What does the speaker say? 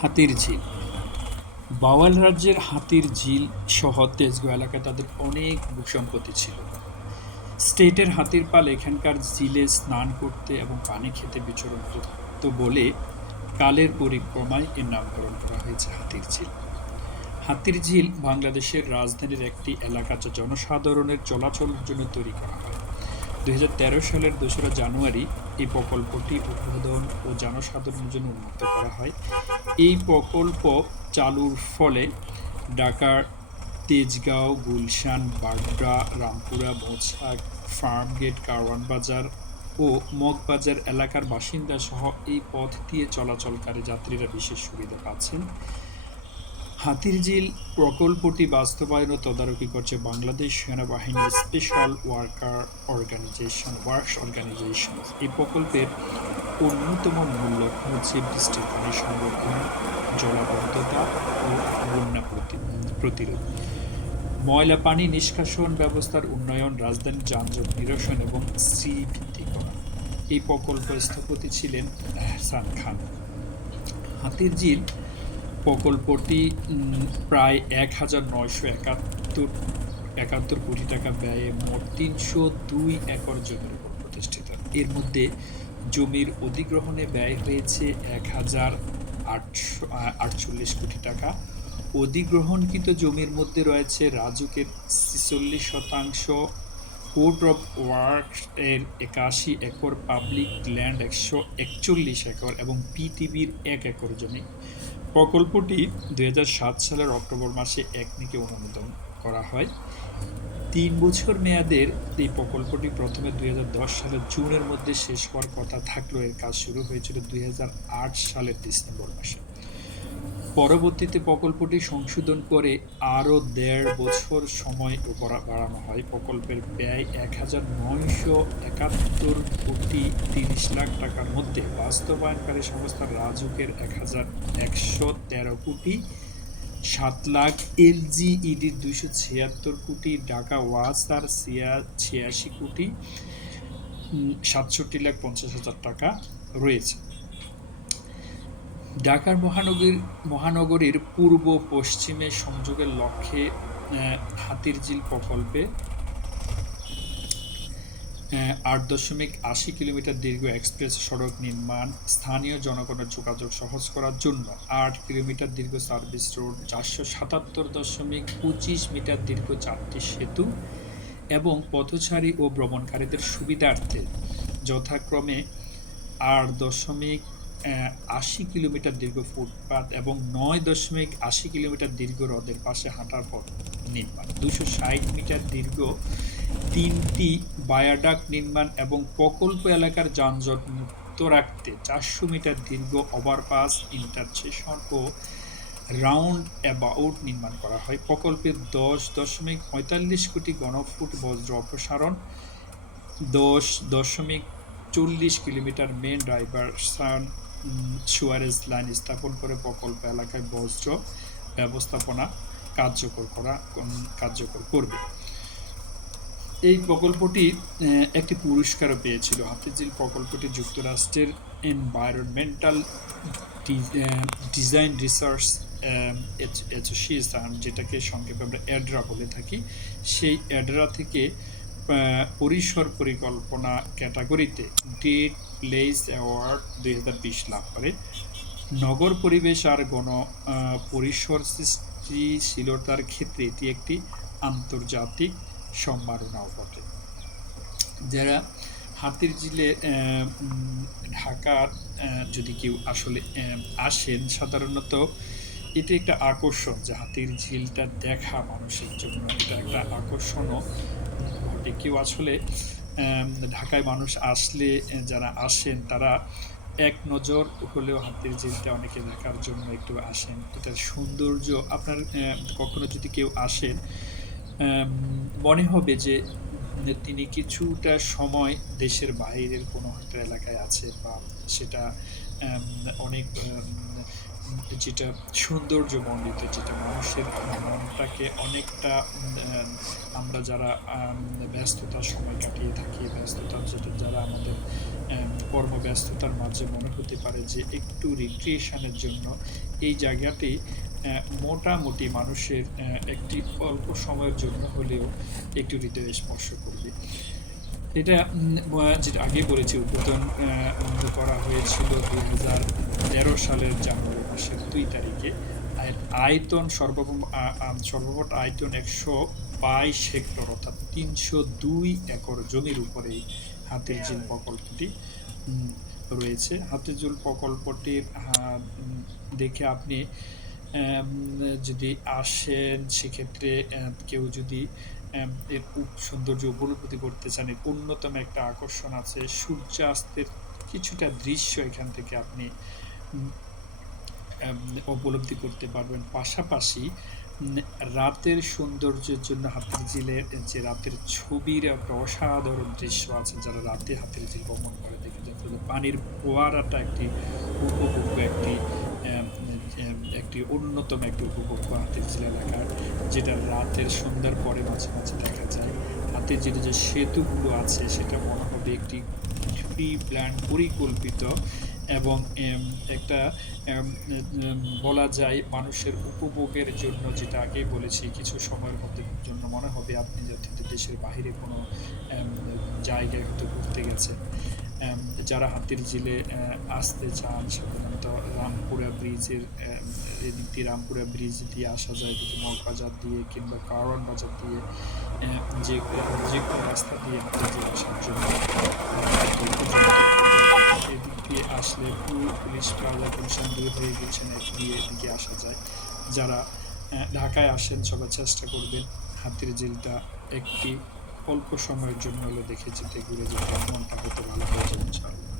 হাতির ঝিল। বাওয়াল রাজ্যের হাতির ঝিল সহ তেজগাঁও এলাকায় তাদের অনেক ভূসম্পত্তি ছিল। স্টেটের হাতির পাল এখানকার ঝিলে স্নান করতে এবং পানি খেতে বিচরণ করত বলে কালের পরিক্রমায় এর নামকরণ করা হয়েছে হাতির ঝিল। হাতির ঝিল বাংলাদেশের রাজধানীর একটি এলাকা যা জনসাধারণের চলাচলের জন্য তৈরি করা হয়। দুই হাজার তেরো সালের দোসরা জানুয়ারি এই প্রকল্পটি উদ্বোধন ও জনসাধারণের জন্য উন্মুক্ত করা হয়। এই প্রকল্প চালুর ফলে ঢাকার তেজগাঁও, গুলশান বাড্রা রামপুরা মোছাক ফার্মগেট কারওয়ান বাজার ও মগবাজার এলাকার বাসিন্দা সহ এই পথ দিয়ে চলাচলকারী যাত্রীরা বিশেষ সুবিধা পাচ্ছেন। হাতিরঝিল প্রকল্পটি বাস্তবায়ন ও তদারকি করছে বাংলাদেশ সেনাবাহিনীর special worker organisation works organisation এই প্রকল্পের অন্যতম মূল লক্ষ্য হচ্ছে বৃষ্টির পানি সংরক্ষণ, জলাবদ্ধতা ও বন্যা প্রতি- প্রতিরোধ। ময়লা পানি নিষ্কাশন ব্যবস্থার উন্নয়ন, রাজধানীর যানজট নিরসন এবং শ্রীভিত্তিকরণ এই প্রকল্প স্থপতি ছিলেন এহসান খান। হাতির ঝিল প্রকল্পটি প্রায় এক হাজার নয়শো একাত্তর একাত্তর কোটি টাকা ব্যয়ে মোট তিনশো দুই একর জমির উপর প্রতিষ্ঠিত। এর মধ্যে জমির অধিগ্রহণে ব্যয় হয়েছে এক হাজার আটশো আটচল্লিশ কোটি টাকা। অধিগ্রহণকৃত জমির মধ্যে রয়েছে রাজুকের ছিচল্লিশ শতাংশ কোর্ট অফ ওয়ার্কস এর একাশি একর পাবলিক ল্যান্ড একশো একচল্লিশ একর এবং পিটিভির এক একর জমি। প্রকল্পটি দুই হাজার সাত সালের অক্টোবর মাসে একনিকে অনুমোদন করা হয়। তিন বছর মেয়াদের এই প্রকল্পটি প্রথমে দুই হাজার দশ সালের জুনের মধ্যে শেষ হওয়ার কথা থাকলেও এর কাজ শুরু হয়েছিল দুই হাজার আট সালের ডিসেম্বর মাসে। পরবর্তীতে প্রকল্পটি সংশোধন করে আরও দেড় বছর সময় বাড়া- বাড়ানো হয়। প্রকল্পের ব্যয় এক হাজার নয়শো একাত্তর কোটি তিরিশ লাখ টাকার মধ্যে বাস্তবায়নকারী সংস্থা রাজুকের এক হাজার একশো তেরো কোটি সাত লাখ এলজিইডির দুইশো ছিয়াত্তর কোটি, ঢাকা ওয়াসার ছিয়া, ছিয়াশি কোটি সাতষট্টি লাখ পঞ্চাশ হাজার টাকা রয়েছে। ঢাকার মহানগরীর মহানগরীর পূর্ব পশ্চিমে সংযোগের লক্ষ্যে হাতিরঝিল প্রকল্পে আট দশমিক আশি কিলোমিটার দীর্ঘ এক্সপ্রেস সড়ক নির্মাণ স্থানীয় জনগণের যোগাযোগ সহজ করার জন্য আট কিলোমিটার দীর্ঘ সার্ভিস রোড, চারশো সাতাত্তর দশমিক পঁচিশ মিটার দীর্ঘ চারটি সেতু এবং পথচারী ও ভ্রমণকারীদের সুবিধার্থে যথাক্রমে আট দশমিক আশি কিলোমিটার দীর্ঘ ফুটপাত এবং নয় দশমিক আশি কিলোমিটার দীর্ঘ হ্রদের পাশে হাঁটার পথ নির্মাণ। দুশো ষাট মিটার দীর্ঘ তিনটি বায়াডাক নির্মাণ এবং প্রকল্প এলাকার যানজট মুক্ত রাখতে চারশো মিটার দীর্ঘ ওভারপাস ইন্টারসেশন ও রাউন্ড অ্যাবাউট নির্মাণ করা হয়। প্রকল্পের দশ দশমিক পঁয়তাল্লিশ কোটি গণফুট বজ্র অপসারণ, দশ দশমিক চল্লিশ kilometre main diversion sewerage line স্থাপন করে প্রকল্প এলাকায় বজ্র ব্যবস্থাপনা কার্যকর করা কার্যকর করবে। এই প্রকল্পটি একটি পুরস্কারও পেয়েছিল। হাফিজিল প্রকল্পটি যুক্তরাষ্ট্রের এনভায়রনমেন্টাল ডিজাইন রিসার্চ অ্যাসোসিয়েশন যেটাকে সংক্ষেপে আমরা অ্যাড্রা বলে থাকি, সেই অ্যাড্রা থেকে পরিসর পরিকল্পনা ক্যাটাগরিতে ডেট প্লেস অ্যাওয়ার্ড দুই হাজার বিশ লাভ করে। নগর পরিবেশ আর গণ পরিসর সৃষ্টিশীলতার ক্ষেত্রে এটি একটি আন্তর্জাতিক সম্মাননাও বটে। যারা হাতির ঝিলে ঢাকার যদি কেউ আসলে আসেন, সাধারণত এটা একটা আকর্ষণ যে হাতির ঝিলটা দেখা মানুষের জন্য। এটা একটা আকর্ষণও কেউ আসলে ঢাকায় মানুষ আসলে যারা আসেন, তারা এক নজর হলেও হাতির ঝিলটা অনেকে দেখার জন্য একটু আসেন। এটার সৌন্দর্য, আপনার কখনো যদি কেউ আসেন মনে হবে যে তিনি কিছুটা সময় দেশের বাইরের কোনো একটা এলাকায় আছে বা সেটা অনেক যেটা সৌন্দর্য মণ্ডিত, যেটা মানুষের মনটাকে অনেকটা আমরা যারা ব্যস্ততার সময় কাটিয়ে থাকি, ব্যস্ততার যেটা যারা আমাদের কর্মব্যস্ততার মাঝে মনে হতে পারে যে একটু রিক্রিয়েশনের জন্য, এই জায়গাটি মোটামুটি মানুষের একটি অল্প সময়ের জন্য হলেও একটু হৃদয়ে স্পর্শ করবে। এটা যেটা আগে বলেছি উদ্বোধন করা হয়েছিল ২০১৩ সালের জানুয়ারি মাসের ২ তারিখে। আয়তন সর্বভৌম সর্বমোট আয়তন ১২২ হেক্টর অর্থাৎ ৩০২ একর জমির উপরে হাতের ঝিল প্রকল্পটি রয়েছে। হাতের ঝিল প্রকল্পটির দেখে আপনি যদি আসেন সেক্ষেত্রে কেউ যদি এর সৌন্দর্য উপলব্ধি করতে চান, এর অন্যতম একটা আকর্ষণ আছে সূর্যাস্তের কিছুটা দৃশ্য এখান থেকে আপনি উপলব্ধি করতে পারবেন। পাশাপাশি রাতের সৌন্দর্যের জন্য হাতির ঝিলের যে রাতের ছবির একটা অসাধারণ দৃশ্য আছে। যারা রাতে হাতির ঝিল ভ্রমণ করে দেখেছেন। পানির ফোয়ারাটা একটি উপভোগ্য একটি একটি অন্যতম একটি উপভোগ্য হাতির ঝিল এলাকার। যেটা রাতের সন্ধ্যার পরে মাঝে, মাঝে দেখা যায়। হাতির ঝিলে যে সেতুগুলো আছে সেটা মনে হবে একটি প্রি প্ল্যান পরিকল্পিত এবং একটা বলা যায় মানুষের উপভোগের জন্য যেটা আগেই বলেছি, কিছু সময়ের মধ্যে জন্য মনে হবে আপনি যদি দেশের বাহিরে কোনো জায়গায় হয়তো ঘুরতে গেছেন। যারা হাতির ঝিলে আসতে চান, সাধারণত রামপুরা ব্রিজের এদিক দিয়ে রামপুরা ব্রিজ দিয়ে আসা যায়, এদিকে মগবাজার দিয়ে কিংবা কারওয়ান বাজার দিয়ে অ্যা যে কোনো রাস্তা দিয়ে হাতির ঝিল আসার জন্য এদিক দিয়ে আসলে পুরো পুলিশ প্লাজা গুলশান দূর হয়ে গুলশান ১ দিয়ে এদিকে আসা যায়। যারা ঢাকায় আসেন সবাই চেষ্টা করবেন হাতির ঝিলটা একটি অল্প সময়ের জন্য হলে দেখে যেতে, ঘুরে যেতে। মনটা হয়তো ভালো হয়ে যাবে।